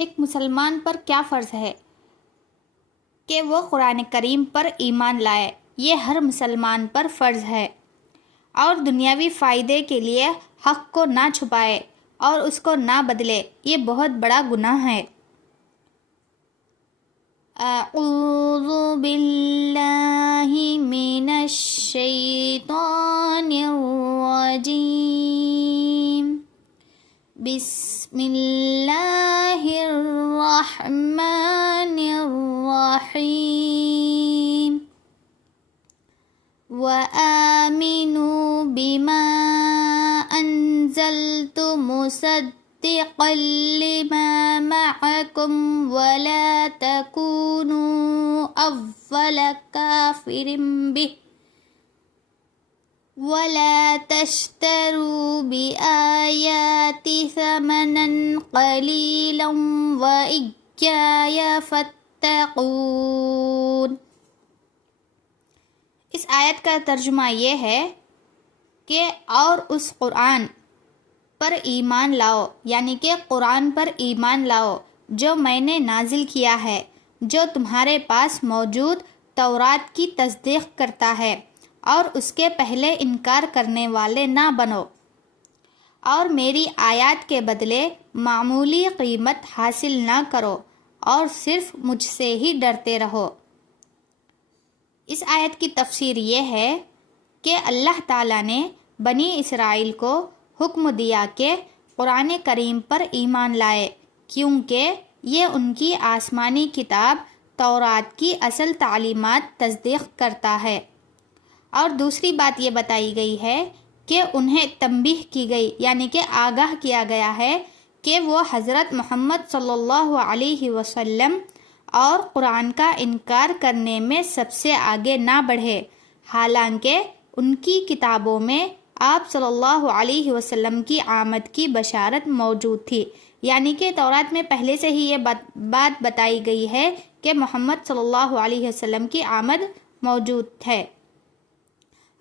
ایک مسلمان پر کیا فرض ہے کہ وہ قرآن کریم پر ایمان لائے؟ یہ ہر مسلمان پر فرض ہے، اور دنیاوی فائدے کے لیے حق کو نہ چھپائے اور اس کو نہ بدلے، یہ بہت بڑا گناہ ہے۔ اعوذ باللہ من الشیطان الرجیم، بسم اللہ الرحمن الرحیم، وآمنوا بما انزلت مصدقا لما معكم ولا تكونوا أول كافر به ولا تشتروا بآياتي ثمنا قليلا وإياي فاتقون۔ اس آیت کا ترجمہ یہ ہے کہ اور اس قرآن پر ایمان لاؤ، یعنی کہ قرآن پر ایمان لاؤ جو میں نے نازل کیا ہے، جو تمہارے پاس موجود تورات کی تصدیق کرتا ہے، اور اس کے پہلے انکار کرنے والے نہ بنو، اور میری آیات کے بدلے معمولی قیمت حاصل نہ کرو، اور صرف مجھ سے ہی ڈرتے رہو۔ اس آیت کی تفسیر یہ ہے کہ اللہ تعالیٰ نے بنی اسرائیل کو حکم دیا کہ قرآن کریم پر ایمان لائے، کیونکہ یہ ان کی آسمانی کتاب تورات کی اصل تعلیمات تصدیق کرتا ہے۔ اور دوسری بات یہ بتائی گئی ہے کہ انہیں تنبیہ کی گئی، یعنی کہ آگاہ کیا گیا ہے کہ وہ حضرت محمد صلی اللہ علیہ وسلم اور قرآن کا انکار کرنے میں سب سے آگے نہ بڑھے، حالانکہ ان کی کتابوں میں آپ صلی اللہ علیہ وسلم کی آمد کی بشارت موجود تھی، یعنی کہ تورات میں پہلے سے ہی یہ بات بتائی گئی ہے کہ محمد صلی اللہ علیہ وسلم کی آمد موجود ہے۔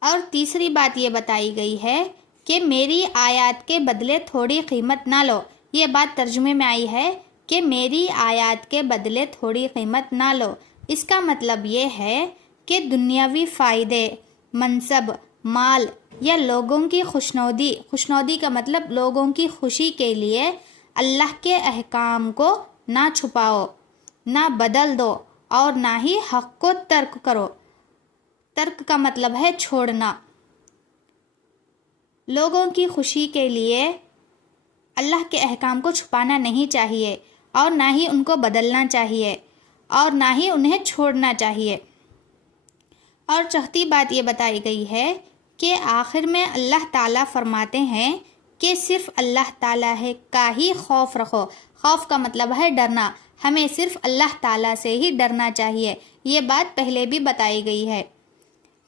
اور تیسری بات یہ بتائی گئی ہے کہ میری آیات کے بدلے تھوڑی قیمت نہ لو۔ یہ بات ترجمے میں آئی ہے کہ میری آیات کے بدلے تھوڑی قیمت نہ لو۔ اس کا مطلب یہ ہے کہ دنیاوی فائدے، منصب، مال یا لوگوں کی خوشنودی کا مطلب لوگوں کی خوشی کے لیے اللہ کے احکام کو نہ چھپاؤ، نہ بدل دو، اور نہ ہی حق کو ترک کرو۔ ترک کا مطلب ہے چھوڑنا۔ لوگوں کی خوشی کے لیے اللہ کے احکام کو چھپانا نہیں چاہیے، اور نہ ہی ان کو بدلنا چاہیے، اور نہ ہی انہیں چھوڑنا چاہیے۔ اور چوتھی بات یہ بتائی گئی ہے کہ آخر میں اللہ تعالیٰ فرماتے ہیں کہ صرف اللہ تعالیٰ کا ہی خوف رکھو۔ خوف کا مطلب ہے ڈرنا، ہمیں صرف اللہ تعالیٰ سے ہی ڈرنا چاہیے۔ یہ بات پہلے بھی بتائی گئی ہے،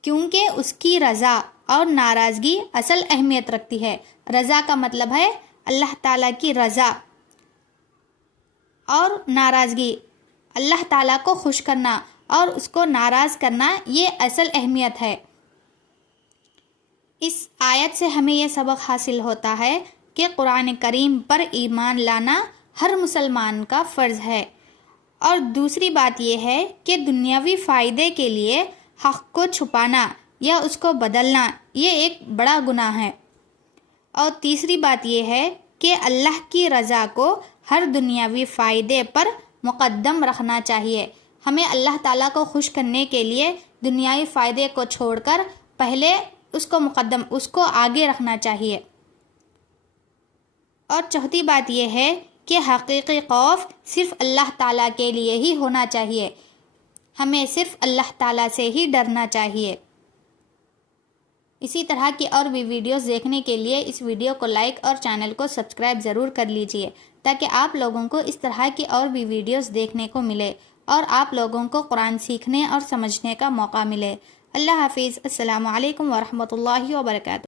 کیونکہ اس کی رضا اور ناراضگی اصل اہمیت رکھتی ہے۔ رضا کا مطلب ہے اللہ تعالیٰ کی رضا، اور ناراضگی اللہ تعالیٰ کو خوش کرنا اور اس کو ناراض کرنا، یہ اصل اہمیت ہے۔ اس آیت سے ہمیں یہ سبق حاصل ہوتا ہے کہ قرآن کریم پر ایمان لانا ہر مسلمان کا فرض ہے، اور دوسری بات یہ ہے کہ دنیاوی فائدے کے لیے حق کو چھپانا یا اس کو بدلنا یہ ایک بڑا گناہ ہے، اور تیسری بات یہ ہے کہ اللہ کی رضا کو ہر دنیاوی فائدے پر مقدم رکھنا چاہیے۔ ہمیں اللہ تعالیٰ کو خوش کرنے کے لیے دنیاوی فائدے کو چھوڑ کر پہلے اس کو آگے رکھنا چاہیے۔ اور چوتھی بات یہ ہے کہ حقیقی خوف صرف اللہ تعالیٰ کے لیے ہی ہونا چاہیے، ہمیں صرف اللہ تعالیٰ سے ہی ڈرنا چاہیے۔ اسی طرح کی اور بھی ویڈیوز دیکھنے کے لیے اس ویڈیو کو لائک اور چینل کو سبسکرائب ضرور کر لیجئے، تاکہ آپ لوگوں کو اس طرح کی اور بھی ویڈیوز دیکھنے کو ملے اور آپ لوگوں کو قرآن سیکھنے اور سمجھنے کا موقع ملے۔ اللہ حافظ۔ السلام علیکم ورحمۃ اللہ وبرکاتہ۔